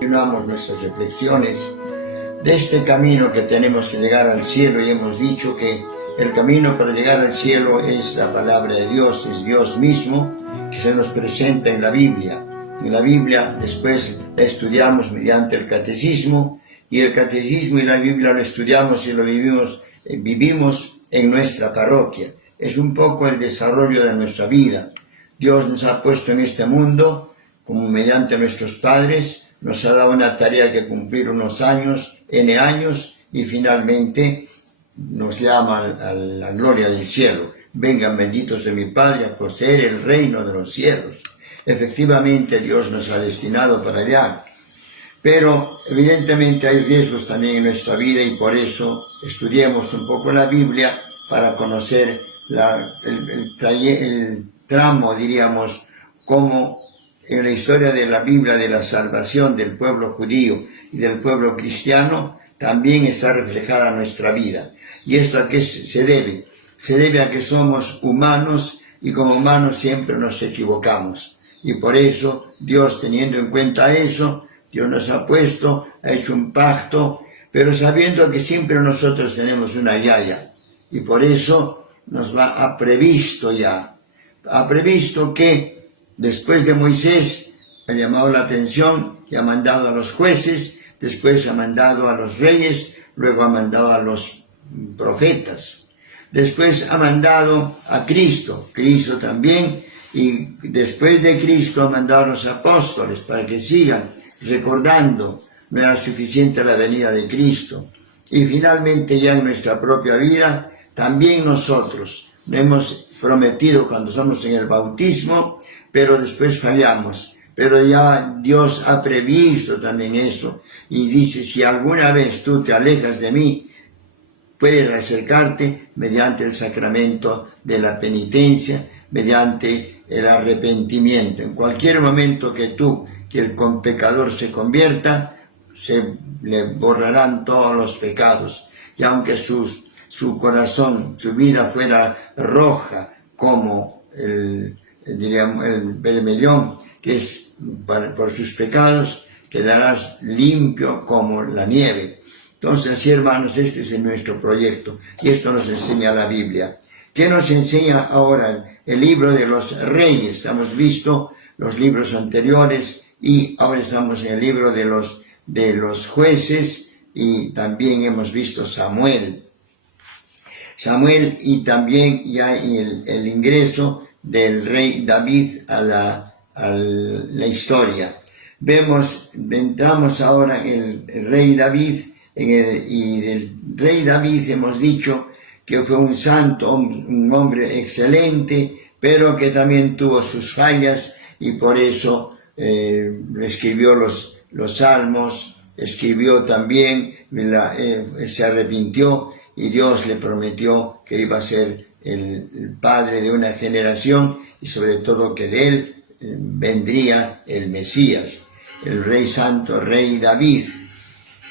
Continuamos nuestras reflexiones de este camino que tenemos que llegar al cielo, y hemos dicho que el camino para llegar al cielo es la palabra de Dios, es Dios mismo que se nos presenta en la Biblia. En la Biblia después la estudiamos mediante el catecismo, y el catecismo y la Biblia lo estudiamos y lo vivimos en nuestra parroquia. Es un poco el desarrollo de nuestra vida. Dios nos ha puesto en este mundo, como mediante nuestros padres, nos ha dado una tarea que cumplir unos años, N años, y finalmente nos llama a la gloria del cielo. Vengan benditos de mi Padre a poseer el reino de los cielos. Efectivamente, Dios nos ha destinado para allá. Pero evidentemente hay riesgos también en nuestra vida, y por eso estudiemos un poco la Biblia para conocer el tramo, diríamos, como en la historia de la Biblia de la salvación del pueblo judío y del pueblo cristiano también está reflejada nuestra vida. ¿Y esto a qué se debe? Se debe a que somos humanos, y como humanos siempre nos equivocamos. Y por eso Dios, teniendo en cuenta eso, Dios nos ha hecho un pacto, pero sabiendo que siempre nosotros tenemos una yaya. Y por eso ha previsto que después de Moisés ha llamado la atención y ha mandado a los jueces, después ha mandado a los reyes, luego ha mandado a los profetas. Después ha mandado a Cristo también, y después de Cristo ha mandado a los apóstoles para que sigan recordando. No era suficiente la venida de Cristo. Y finalmente ya en nuestra propia vida, también nosotros nos hemos prometido cuando somos en el bautismo, pero después fallamos. Pero ya Dios ha previsto también eso, y dice: si alguna vez tú te alejas de mí, puedes acercarte mediante el sacramento de la penitencia, mediante el arrepentimiento. En cualquier momento que el pecador se convierta, se le borrarán todos los pecados. Y aunque su corazón, su vida fuera roja como el bermellón, que es por sus pecados, quedarás limpio como la nieve. Entonces, sí, hermanos, este es nuestro proyecto, y esto nos enseña la Biblia. ¿Qué nos enseña ahora el libro de los Reyes? Hemos visto los libros anteriores, y ahora estamos en el libro de los jueces, y también hemos visto Samuel, y también ya el ingreso del rey David a la historia. Entramos ahora en el rey David, y del rey David hemos dicho que fue un santo, un hombre excelente, pero que también tuvo sus fallas, y por eso escribió los salmos, escribió también, se arrepintió, y Dios le prometió que iba a ser el padre de una generación, y sobre todo que de él vendría el Mesías, el rey santo, rey David.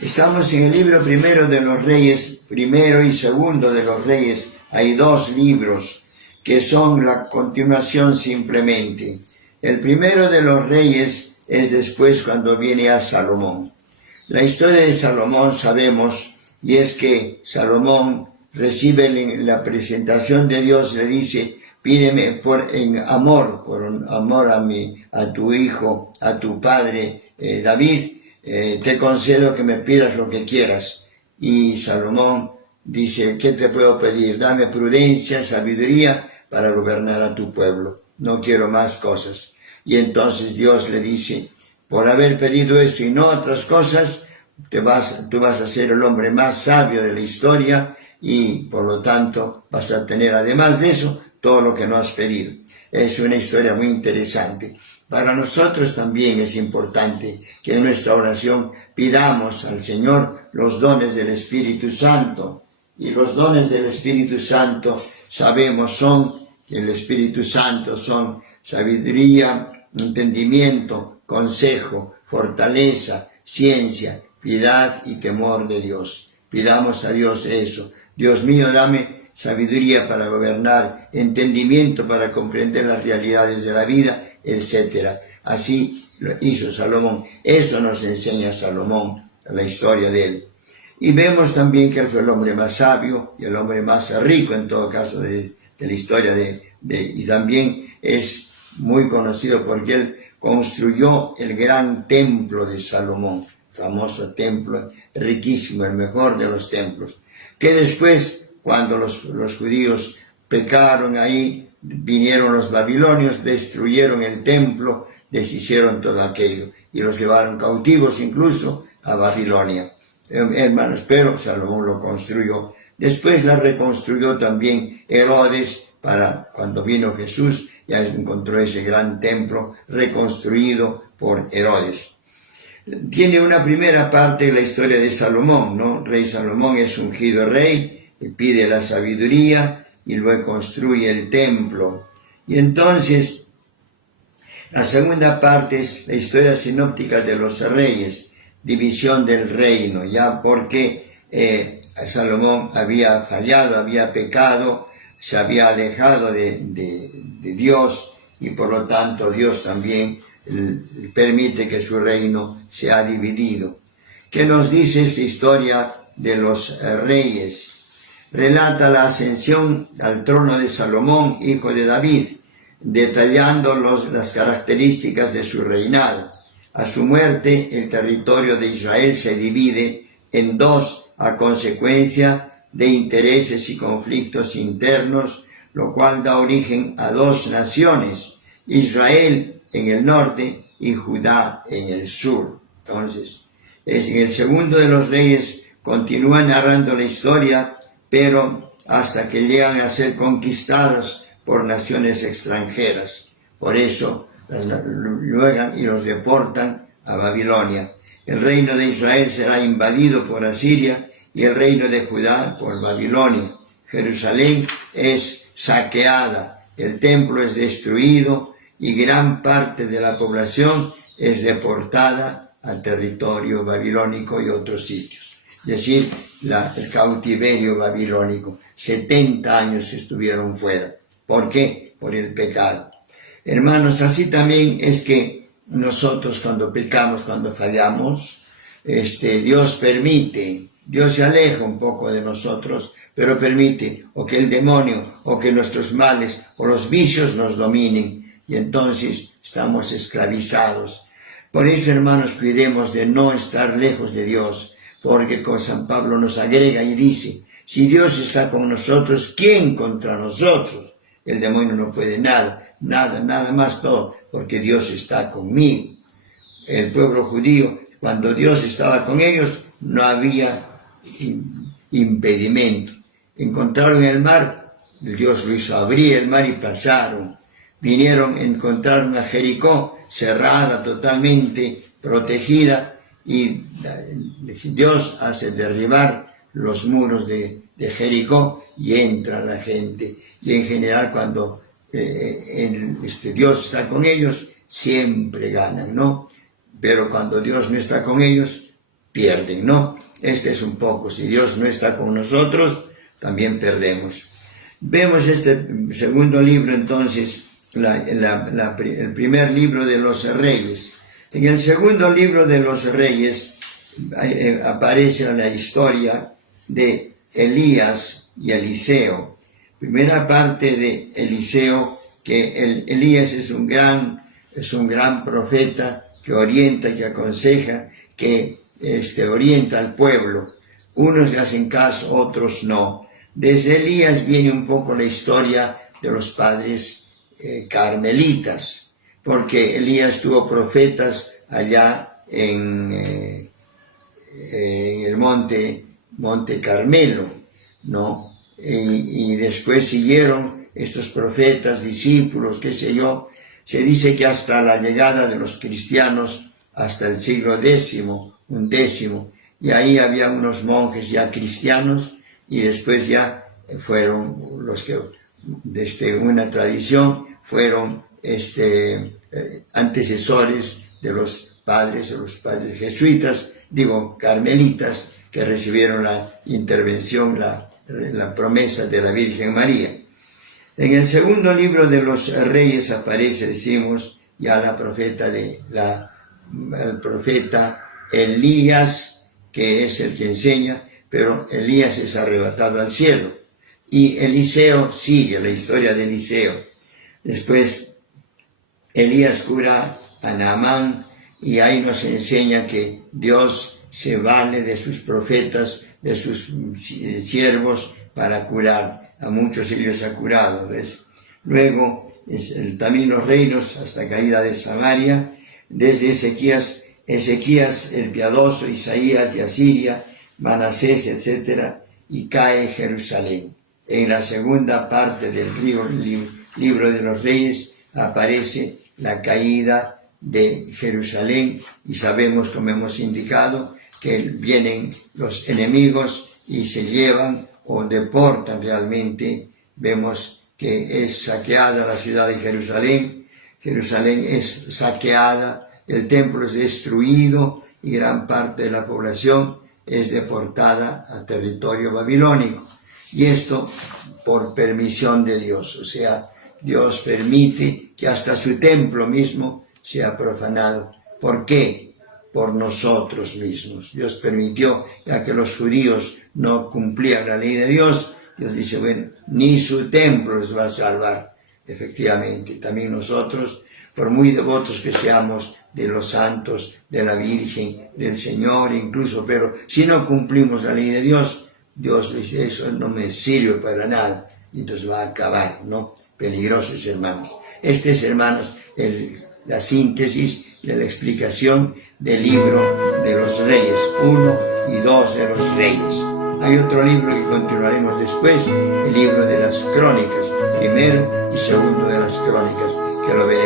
Estamos en el libro primero de los Reyes, primero y segundo de los Reyes. Hay dos libros que son la continuación simplemente. El primero de los Reyes es después, cuando viene a Salomón. La historia de Salomón sabemos, y es que Salomón recibe la presentación de Dios, le dice: pídeme por amor a tu hijo, a tu padre David, te concedo que me pidas lo que quieras. Y Salomón dice: ¿qué te puedo pedir? Dame prudencia, sabiduría para gobernar a tu pueblo. No quiero más cosas. Y entonces Dios le dice: por haber pedido eso y no otras cosas, tú vas a ser el hombre más sabio de la historia, y por lo tanto vas a tener, además de eso, todo lo que no has pedido. Es una historia muy interesante. Para nosotros también es importante que en nuestra oración pidamos al Señor los dones del Espíritu Santo. Y los dones del Espíritu Santo sabemos el Espíritu Santo son sabiduría, entendimiento, consejo, fortaleza, ciencia, piedad y temor de Dios. Pidamos a Dios eso. Dios mío, dame sabiduría para gobernar, entendimiento para comprender las realidades de la vida, etc. Así lo hizo Salomón. Eso nos enseña Salomón, la historia de él. Y vemos también que él fue el hombre más sabio y el hombre más rico en todo caso de la historia y también es muy conocido porque él construyó el gran templo de Salomón, famoso templo, riquísimo, el mejor de los templos, que después, cuando los judíos pecaron ahí, vinieron los babilonios, destruyeron el templo, deshicieron todo aquello y los llevaron cautivos incluso a Babilonia. Hermanos, pero Salomón lo construyó. Después la reconstruyó también Herodes, para cuando vino Jesús, ya encontró ese gran templo reconstruido por Herodes. Tiene una primera parte de la historia de Salomón, ¿no? Rey Salomón es ungido rey, y pide la sabiduría y luego construye el templo. Y entonces, la segunda parte es la historia sinóptica de los reyes, división del reino, ya porque Salomón había fallado, había pecado, se había alejado de Dios y por lo tanto Dios también permite que su reino sea dividido. ¿Qué nos dice esta historia de los reyes? Relata la ascensión al trono de Salomón, hijo de David, detallando las características de su reinado. A su muerte, el territorio de Israel se divide en dos a consecuencia de intereses y conflictos internos, lo cual da origen a dos naciones, Israel en el norte y Judá en el sur. Entonces, en el segundo de los reyes continúa narrando la historia, pero hasta que llegan a ser conquistados por naciones extranjeras. Por eso luego y los deportan a Babilonia. El reino de Israel será invadido por Asiria y el reino de Judá por Babilonia. Jerusalén es saqueada, el templo es destruido y gran parte de la población es deportada al territorio babilónico y otros sitios. Es decir, el cautiverio babilónico. 70 años estuvieron fuera. ¿Por qué? Por el pecado. Hermanos, así también es que nosotros cuando pecamos, cuando fallamos, Dios permite, Dios se aleja un poco de nosotros, pero permite o que el demonio, o que nuestros males, o los vicios nos dominen, y entonces estamos esclavizados. Por eso, hermanos, cuidemos de no estar lejos de Dios, porque con San Pablo nos agrega y dice, si Dios está con nosotros, ¿quién contra nosotros? El demonio no puede nada más todo, porque Dios está conmigo. El pueblo judío, cuando Dios estaba con ellos, no había impedimento. Encontraron el mar, Dios lo hizo abrir el mar y pasaron. Encontraron a Jericó, cerrada, totalmente protegida, y Dios hace derribar los muros de Jericó y entra la gente. Y en general cuando Dios está con ellos, siempre ganan, ¿no? Pero cuando Dios no está con ellos, pierden, ¿no? Es un poco, si Dios no está con nosotros, también perdemos. Vemos este segundo libro entonces, el primer libro de los reyes. En el segundo libro de los reyes aparece la historia de Elías y Eliseo. Primera parte de Eliseo, que Elías es un gran profeta que orienta, que aconseja, que orienta al pueblo. Unos le hacen caso, otros no. Desde Elías viene un poco la historia de los padres carmelitas, porque Elías tuvo profetas allá en el monte Carmelo, ¿no? Y después siguieron estos profetas, discípulos, qué sé yo. Se dice que hasta la llegada de los cristianos, hasta el siglo X, y ahí había unos monjes ya cristianos, y después ya fueron los que, desde una tradición, fueron antecesores de los padres jesuitas, carmelitas, que recibieron la intervención, la promesa de la Virgen María. En el segundo libro de los reyes aparece, decimos, ya la profeta de la el profeta Elías, que es el que enseña, pero Elías es arrebatado al cielo. Y Eliseo sigue la historia de Eliseo. Después Elías cura a Naamán, y ahí nos enseña que Dios se vale de sus profetas, de sus siervos, para curar. A muchos ellos ha curado, ¿ves? Luego, también los reinos hasta caída de Samaria, desde Ezequías el piadoso, Isaías y Asiria, Manasés, etc., y cae Jerusalén. En la segunda parte del libro de los Reyes aparece la caída de Jerusalén, y sabemos, como hemos indicado, que vienen los enemigos y se llevan o deportan realmente. Vemos que es saqueada la ciudad de Jerusalén, Jerusalén es saqueada, el templo es destruido y gran parte de la población es deportada a territorio babilónico. Y esto por permisión de Dios, o sea, Dios permite que hasta su templo mismo sea profanado. ¿Por qué? Por nosotros mismos. Dios permitió, ya que los judíos no cumplían la ley de Dios, Dios dice, bueno, ni su templo les va a salvar. Efectivamente, también nosotros, por muy devotos que seamos de los santos, de la Virgen, del Señor incluso, pero si no cumplimos la ley de Dios, Dios dice, eso no me sirve para nada, y entonces va a acabar, ¿no? Peligrosos, hermanos. Este es, hermanos, la síntesis de la explicación del libro de los Reyes, 1 y 2 de los Reyes. Hay otro libro que continuaremos después, el libro de las Crónicas, primero y segundo de las Crónicas, que lo veremos.